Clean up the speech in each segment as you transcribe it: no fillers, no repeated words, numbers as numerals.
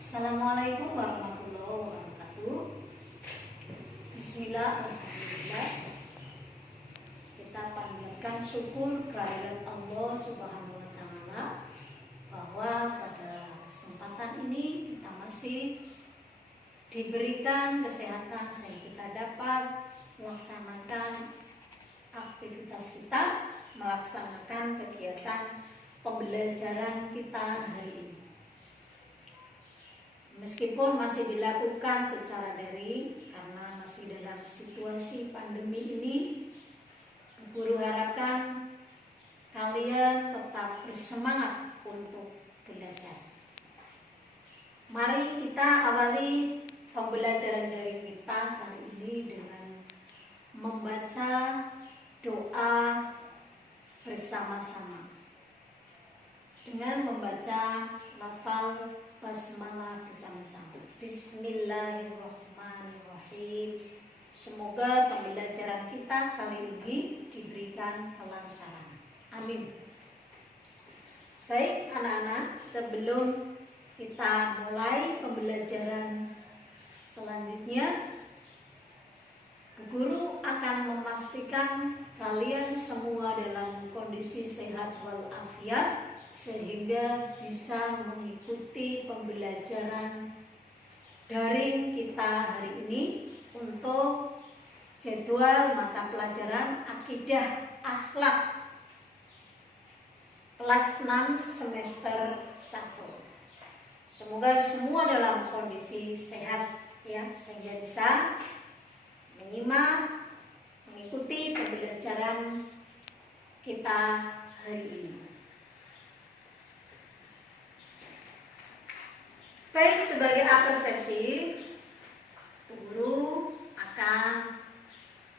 Assalamualaikum warahmatullahi wabarakatuh. Bismillahirrahmanirrahim. Kita panjatkan syukur kehadirat Allah Subhanahu wa taala bahwa pada kesempatan ini kita masih diberikan kesehatan sehingga kita dapat melaksanakan aktivitas kita, melaksanakan kegiatan pembelajaran kita hari ini. Meskipun masih dilakukan secara daring karena masih dalam situasi pandemi ini, guru harapkan kalian tetap bersemangat untuk belajar. Mari kita awali pembelajaran daring kita kali ini dengan membaca doa bersama-sama. Dengan membaca lafal basmalah bersama-sama. Bismillahirrahmanirrahim. Semoga pembelajaran kita kali ini diberikan kelancaran. Amin. Baik anak-anak, sebelum kita mulai pembelajaran selanjutnya, guru akan memastikan kalian semua dalam kondisi sehat walafiat sehingga bisa mengikuti pembelajaran daring kita hari ini untuk jadwal mata pelajaran Akidah Akhlak kelas 6 semester 1. Semoga semua dalam kondisi sehat ya, sehingga bisa menyimak, mengikuti pembelajaran kita hari ini. Baik, sebagai persepsi, guru akan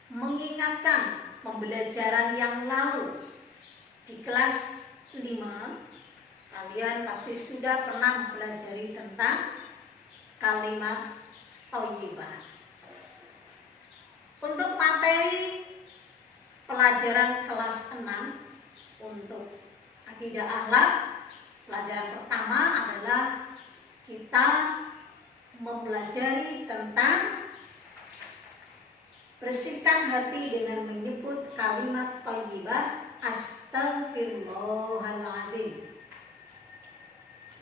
mengingatkan pembelajaran yang lalu di kelas 5. Kalian pasti sudah pernah mempelajari tentang kalimat thayyibah. Untuk materi pelajaran kelas 6 untuk akidah akhlak, pelajaran pertama adalah kita mempelajari tentang bersihkan hati dengan menyebut kalimat thayyibah Astaghfirullahaladzim.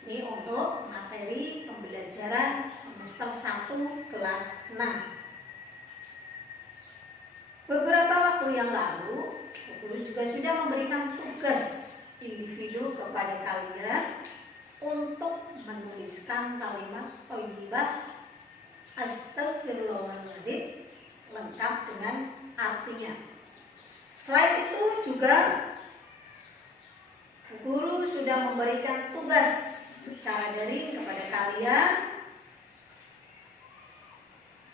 Ini untuk materi pembelajaran semester 1 kelas 6. Beberapa waktu yang lalu, guru juga sudah memberikan tugas individu kepada kalian untuk menuliskan kalimat thayyibah Astaghfirullahaladzim lengkap dengan artinya. Selain itu juga guru sudah memberikan tugas secara daring kepada kalian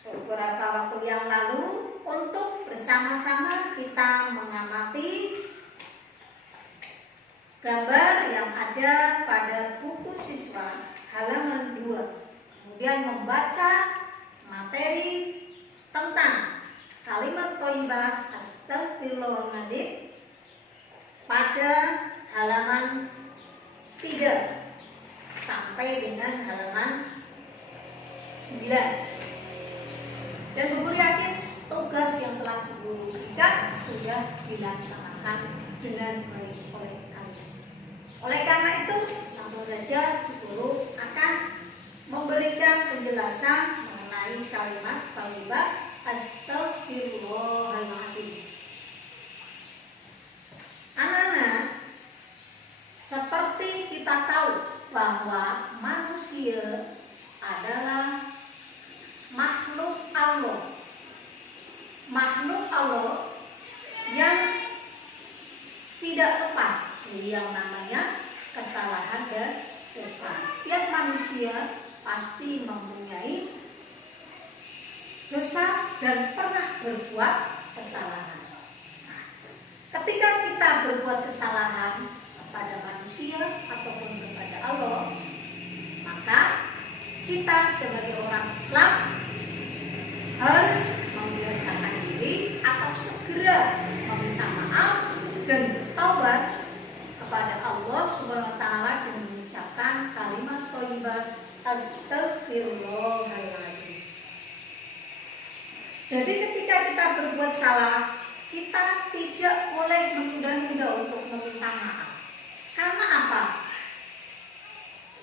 beberapa waktu yang lalu untuk bersama-sama kita mengamati gambar yang ada pada buku siswa halaman 2. Kemudian membaca materi tentang kalimat thayyibah Astaghfirullahaladzim pada halaman 3 sampai dengan halaman 9. Dan guru yakin tugas yang telah guru berikan sudah dilaksanakan dengan baik oleh kalian. Oleh karena itu, langsung saja guru akan memberikan penjelasan mengenai kalimat thayyibah Astaghfirullahaladzim. Anak-anak, seperti kita tahu bahwa manusia adalah makhluk Allah. Makhluk Allah yang tidak lepas dari yang namanya kesalahan dan dosa. Setiap manusia pasti mempunyai dosa dan pernah berbuat kesalahan. Nah, ketika kita berbuat kesalahan kepada manusia ataupun kepada Allah, maka kita sebagai orang Islam harus membiasakan diri atau segera meminta maaf dan bertaubat kepada Allah Subhanahu wa taala dengan mengucapkan kalimat thayyibah Astagfirullahaladzim. Jadi ketika kita berbuat salah, kita tidak boleh menunda-nunda untuk meminta maaf. Karena apa?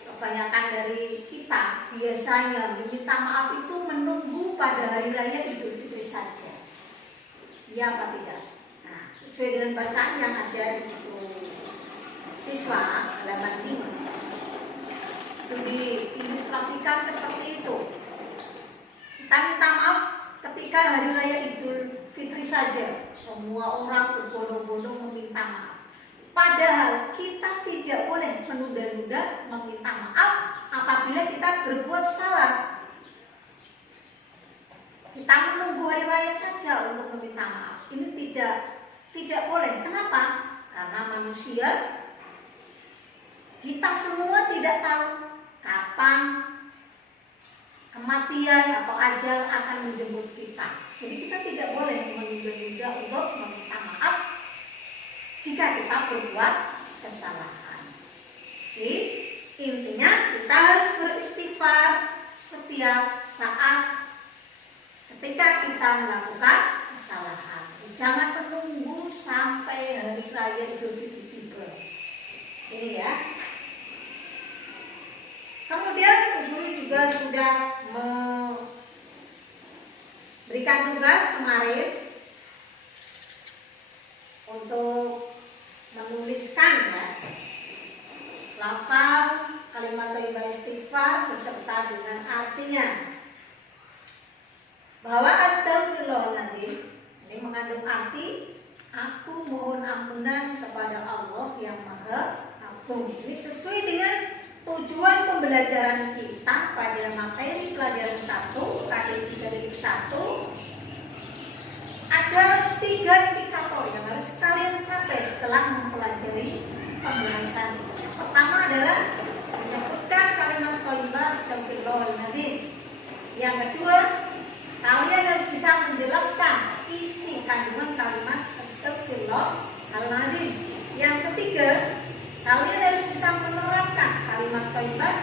Kebanyakan dari kita biasanya meminta maaf itu menunggu pada hari raya Idul Fitri saja. Iya apa tidak? Nah, sesuai dengan bacaan yang ada di buku siswa halaman 5 itu diilustrasikan seperti itu. Kita minta maaf ketika hari raya Idul Fitri saja, semua orang berbondong-bondong meminta maaf. Padahal kita tidak boleh menunda-nunda meminta maaf apabila kita berbuat salah. Kita menunggu hari raya saja untuk meminta maaf. Ini tidak boleh. Kenapa? Karena manusia, kita semua tidak tahu kapan kematian atau ajal akan menjemput kita. Jadi kita tidak boleh menunda-nunda untuk meminta maaf jika kita berbuat kesalahan. Jadi intinya kita harus beristighfar setiap saat ketika kita melakukan kesalahan. Jangan menunggu sampai hari raya Idul Fitri tiba. Ini ya. Kemudian guru juga sudah memberikan tugas kemarin untuk menuliskan ya, lafal kalimat thayyibah istighfar beserta dengan artinya. Bahwa astagfirullahaladzim ini mengandung arti aku mohon ampunan kepada Allah yang Maha Agung. Ini sesuai dengan tujuan pembelajaran kita pada materi pelajaran 1 KD 3.1. Ada 3 indikator yang harus kalian capai setelah mempelajari pembahasan. Yang pertama adalah menyebutkan kalimat thayyibah astagfirullahaladzim. Yang kedua, kalian harus bisa menjelaskan isi kandungan kalimat astagfirullahaladzim. Yang ketiga, kalian harus bisa menerapkan kalimat thayyibah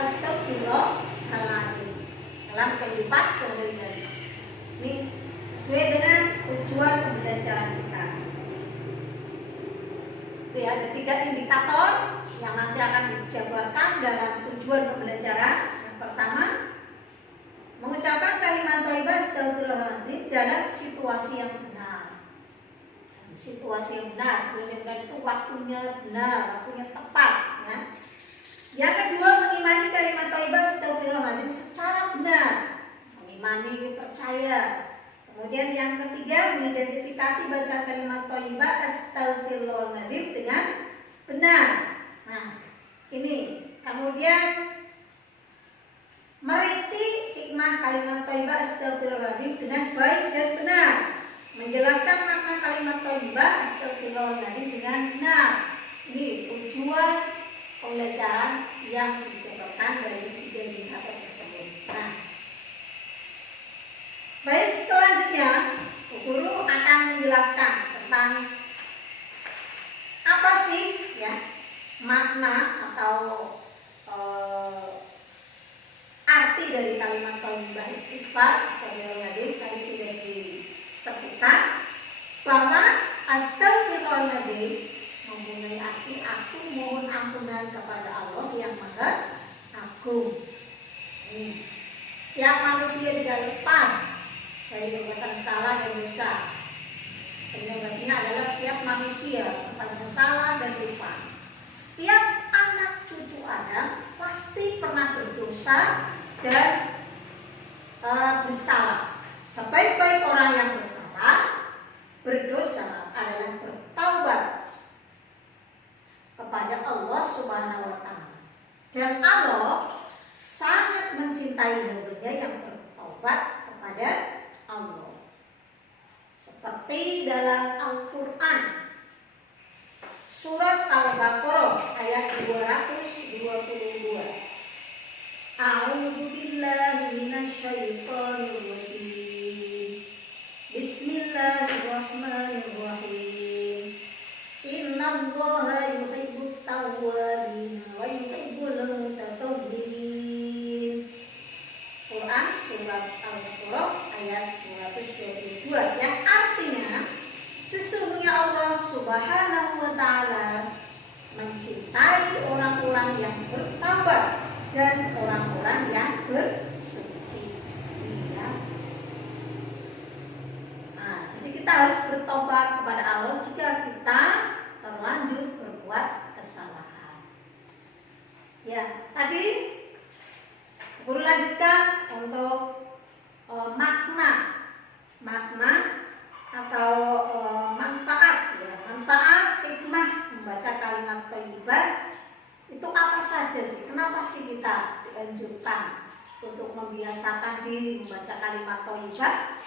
astagfirullahaladzim dalam kehidupan sehari-hari. Ini sesuai dengan tujuan pembelajaran kita. Oke, ada 3 indikator yang nanti akan dijabarkan dalam tujuan pembelajaran. Yang pertama, mengucapkan kalimat thayyibah astagfirullahaladzim dalam situasi yang benar. Situasi yang benar itu waktunya benar, waktunya tepat ya. Yang kedua, mengimani kalimat thayyibah astagfirullahaladzim secara benar, mengimani, percaya. Kemudian yang ketiga, mengidentifikasi baca kalimat thayyibah astagfirullahaladzim dengan benar. Nah, ini kemudian merinci hikmah kalimat thayyibah astagfirullahaladzim dengan baik dan benar, menjelaskan makna kalimat thayyibah astagfirullahaladzim dengan benar. Ini tujuan pembelajaran yang dijabarkan dari 3 indikator tersebut. Nah, baik, selanjutnya guru akan menjelaskan tentang apa sih ya makna atau arti dari kalimat thayyibah istighfar astagfirullahaladzim. Tadi sudah disebutkan bahwa astagfirullahaladzim mempunyai arti aku mohon ampunan kepada Allah yang Maha Agung. Setiap manusia tidak lepas dari perbuatan salah dan dosa. Penyebabnya adalah setiap manusia banyak salah dan lupa. Setiap anak cucu Adam pasti pernah berdosa dan bersalah. Sebaik-baik orang yang berdosa adalah bertaubat kepada Allah Subhanahu wa Ta'ala. Dan Allah sangat mencintai hamba-Nya yang bertaubat kepada Allah. Seperti dalam Al-Quran surat Al-Baqarah ayat 222. A'udzu billahi minasyaitonir rajim. Bismillahirrahmanirrahim. Innallaha yuhibbut tawwabin wa yuhibbul mutatahhirin. surat Al-Baqarah ayat 222 yang artinya sesungguhnya Allah Subhanahu wa taala mencintai orang-orang yang bertaubat dan orang-orang yang bersuci. Ya. Nah, jadi kita harus bertobat kepada Allah jika kita terlanjur berbuat kesalahan. Ya, tadi guru lanjutkan untuk makna atau manfaat, ya, manfaat hikmah membaca kalimat thayyibah itu apa saja sih? Kenapa sih kita dianjurkan untuk membiasakan diri membaca kalimat thayyibah?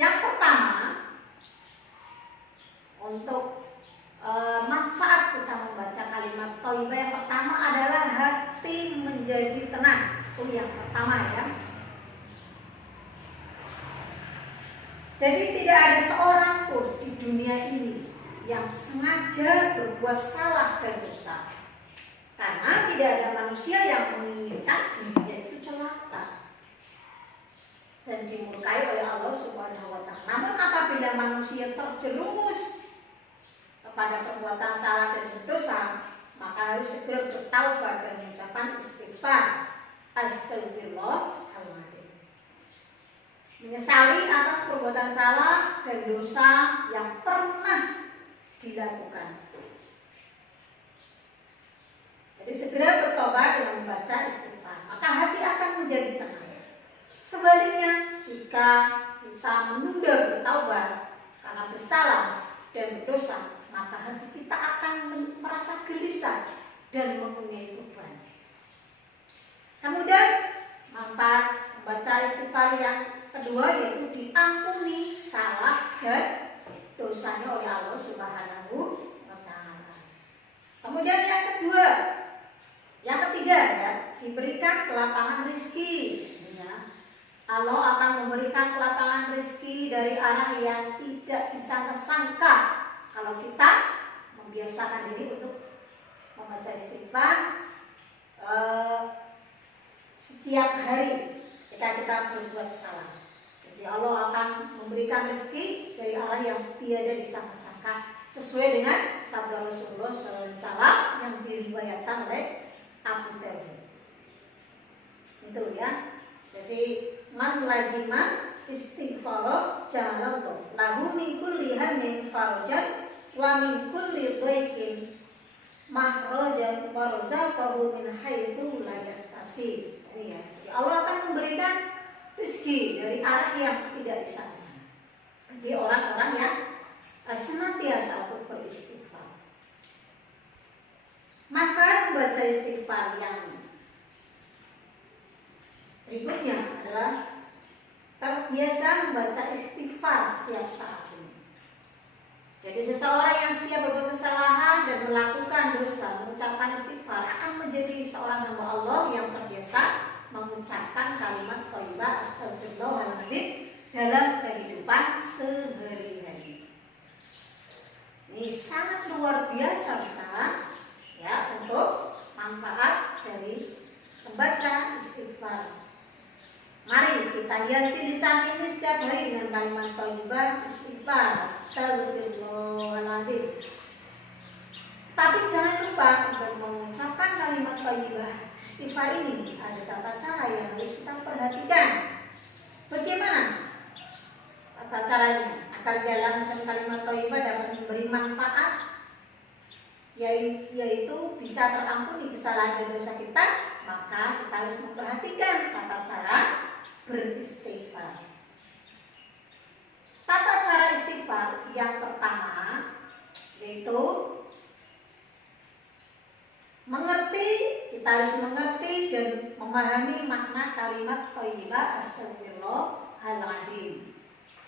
Yang pertama, untuk manfaat kita membaca kalimat thayyibah yang pertama adalah hati menjadi tenang. Itu yang pertama ya. Jadi tidak ada seorang pun di dunia ini yang sengaja berbuat salah dan dosa. Karena tidak ada manusia yang menginginkan dirinya itu celaka dan dimurkai oleh Allah Subhanahu wa taala. Namun apabila manusia terjerumus kepada perbuatan salah dan berdosa, maka harus segera bertaubat dan mengucapkan istighfar. Astagfirullahaladzim. Menyesali atas perbuatan salah dan dosa yang pernah dilakukan. Jadi segera bertobat dengan membaca istighfar, maka hati akan menjadi tenang. Sebaliknya, jika kita menunda bertaubat karena bersalah dan berdosa, maka hati kita akan merasa gelisah dan mempunyai beban. Kemudian manfaat membaca istighfar yang kedua yaitu diampuni salah dan dosanya oleh Allah Subhanahu wa taala. Kemudian yang ketiga ya, diberikan kelapangan rezeki. Ya. Allah akan memberikan kelapangan rezeki dari arah yang tidak disangka-sangka kalau kita membiasakan diri untuk membaca istighfar setiap hari ketika kita berbuat salah. Jadi Allah akan memberikan rezeki dari arah yang tiada disangka-sangka sesuai dengan sabda Rasulullah SAW yang diriwayatkan oleh Abu Dawud. Itu ya. Jadi man lazima istighfar jalallahu lahu min kulli hammin farajan wa min kulli dhaiqin mahrajan wa razaqahu min haitsu la yahtasib. Ya. Jadi Allah akan memberikan rezeki dari arah yang tidak disangka. Bagi orang-orang yang senantiasa untuk beristighfar. Manfaat membaca istighfar yang berikutnya adalah terbiasa membaca istighfar setiap saat ini. Jadi seseorang yang setiap berbuat kesalahan dan melakukan dosa mengucapkan istighfar akan menjadi seorang hamba Allah yang terbiasa mengucapkan kalimat thayyibah astagfirullahaladzim dalam kehidupan sehari-hari. Ini sangat luar biasa ya untuk manfaat dari membaca istighfar. Mari kita hiasi lisan ini setiap hari dengan kalimat thayyibah istighfar astagfirullahaladzim. Tapi jangan lupa untuk mengucapkan kalimat thayyibah istighfar ini ada tata cara yang harus kita perhatikan. Bagaimana tata caranya agar dalam kalimat thayyibah dapat memberi manfaat, yaitu bisa terampuni kesalahan dan dosa kita? Maka kita harus memperhatikan tata cara beristighfar. Tata cara istighfar yang pertama yaitu kita harus mengerti dan memahami makna kalimat thayyibah astagfirullahaladzim.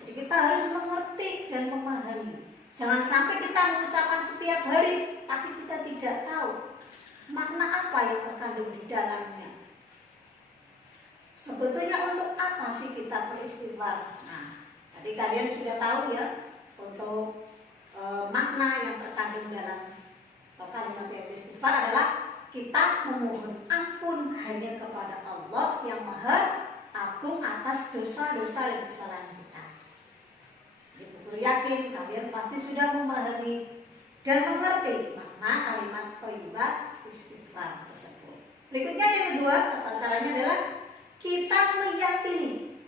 Jadi kita harus mengerti dan memahami. Jangan sampai kita mengucapkan setiap hari tapi kita tidak tahu makna apa yang terkandung di dalamnya. Sebetulnya untuk apa sih kita beristighfar? Nah, tadi kalian sudah tahu ya untuk makna yang terkandung dalam kalimat beristighfar adalah kita memohon ampun hanya kepada Allah yang Maha Agung atas atas dosa-dosa dan kesalahan kita. Ibu yakin kalian pasti sudah memahami dan mengerti makna kalimat thayyibah istighfar tersebut. Berikutnya yang kedua, tata caranya adalah kita meyakini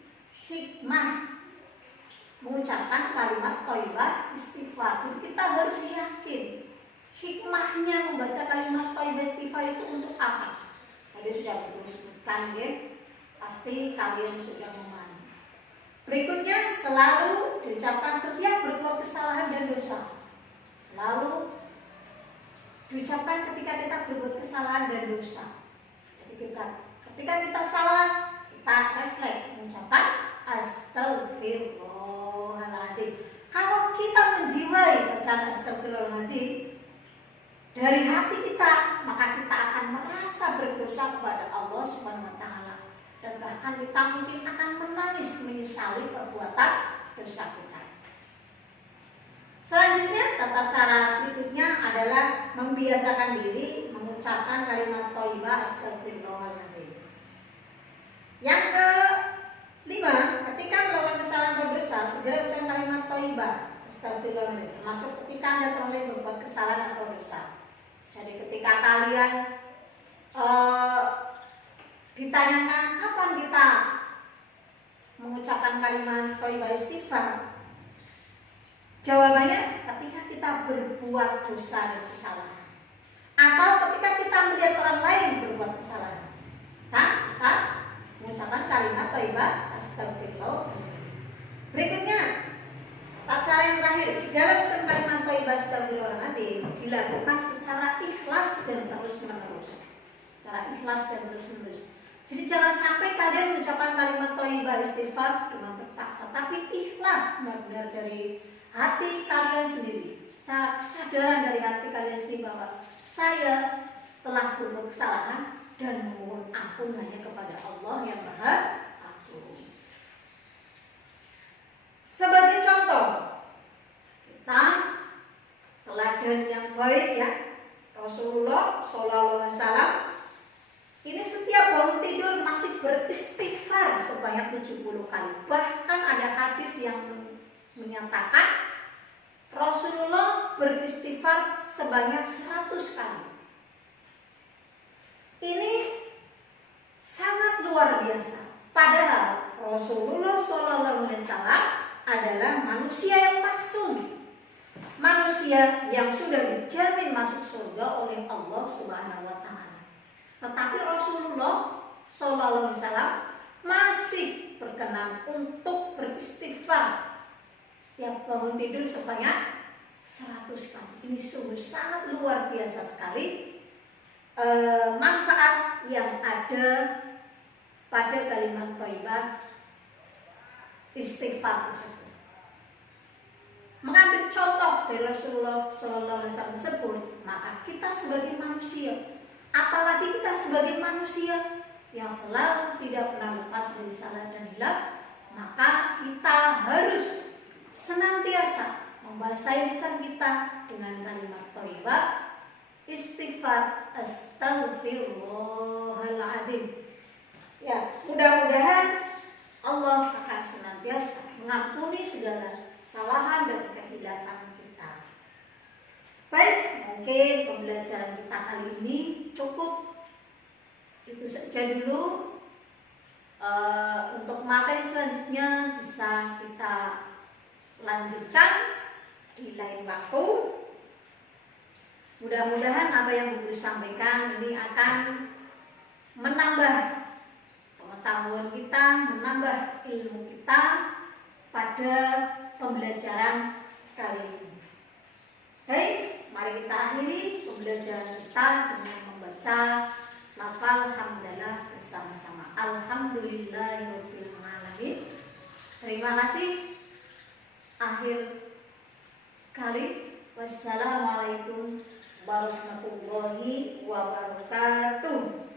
hikmah mengucapkan kalimat thayyibah istighfar. Jadi kita harus yakin hikmahnya membaca kalimat thayyibah istighfar itu untuk apa. Tadi sudah disebutkan ya, pasti kalian sudah memahami. Berikutnya, selalu diucapkan setiap berbuat kesalahan dan dosa. Selalu diucapkan ketika kita berbuat kesalahan dan dosa. Jadi ketika kita salah, kita refleks mengucapkan astagfirullahaladzim. Kalau kita menjiwai bacaan astagfirullahaladzim dari hati kita, maka kita akan merasa berdosa kepada Allah Subhanahu wa taala. Dan bahkan kita mungkin akan menangis menyesali perbuatan dosa kita. Selanjutnya, tata cara berikutnya adalah membiasakan diri mengucapkan kalimat thayyibah astagfirullahaladzim. Yang kelima, ketika melakukan kesalahan atau dosa, segera ucapkan kalimat thayyibah astagfirullahaladzim. Termasuk ketika Anda kembali berbuat kesalahan atau dosa. Jadi ketika kalian ditanyakan kapan kita mengucapkan kalimat thayyibah istighfar, jawabannya ketika kita berbuat dosa dan kesalahan, atau ketika kita melihat orang lain berbuat kesalahan, kita mengucapkan kalimat thayyibah astagfirullah. Berikutnya, cara yang terakhir, dalam kalimat thayyibah astagfirullahaladzim dilakukan secara ikhlas dan terus-menerus. Cara ikhlas dan terus-menerus. Jadi jangan sampai kalian mengucapkan kalimat thayyibah istighfar dengan terpaksa, tapi ikhlas benar-benar dari hati kalian sendiri, secara kesadaran dari hati kalian sendiri bahwa saya telah berbuat kesalahan dan memohon ampun hanya kepada Allah yang Maha Agung. Sebagai contoh, kita teladan yang baik ya, Rasulullah SAW ini setiap bangun tidur masih beristighfar sebanyak 70 kali. Bahkan ada hadis yang menyatakan Rasulullah beristighfar sebanyak 100 kali. Ini sangat luar biasa. Padahal Rasulullah SAW adalah manusia yang maksum, manusia yang sudah dijamin masuk surga oleh Allah Subhanahu wa taala. Tetapi Rasulullah SAW masih berkenan untuk beristighfar setiap bangun tidur sebanyak 100 kali. Ini sungguh sangat luar biasa sekali manfaat yang ada pada kalimat thayyibah istighfar tersebut. Mengambil contoh dari Rasulullah SAW tersebut, maka kita sebagai manusia, apalagi kita sebagai manusia yang selalu tidak pernah lepas dari salah dan hilaf, maka kita harus senantiasa membasahi lisan kita dengan kalimat thayyibah istighfar astagfirullahaladzim. Ya, mudah-mudahan Allah akan senantiasa mengampuni segala kesalahan dan kehilafan kita. Baik, mungkin pembelajaran kita kali ini cukup itu saja dulu. Untuk materi selanjutnya bisa kita lanjutkan di lain waktu. Mudah-mudahan apa yang Ibu sampaikan ini akan menambah pengetahuan kita, menambah ilmu kita pada pembelajaran kali ini. Baik, mari kita akhiri pembelajaran kita dengan membaca lafal hamdalah bersama-sama. Alhamdulillahirabbil alamin. Terima kasih. Akhir kali, wassalamualaikum warahmatullahi wabarakatuh.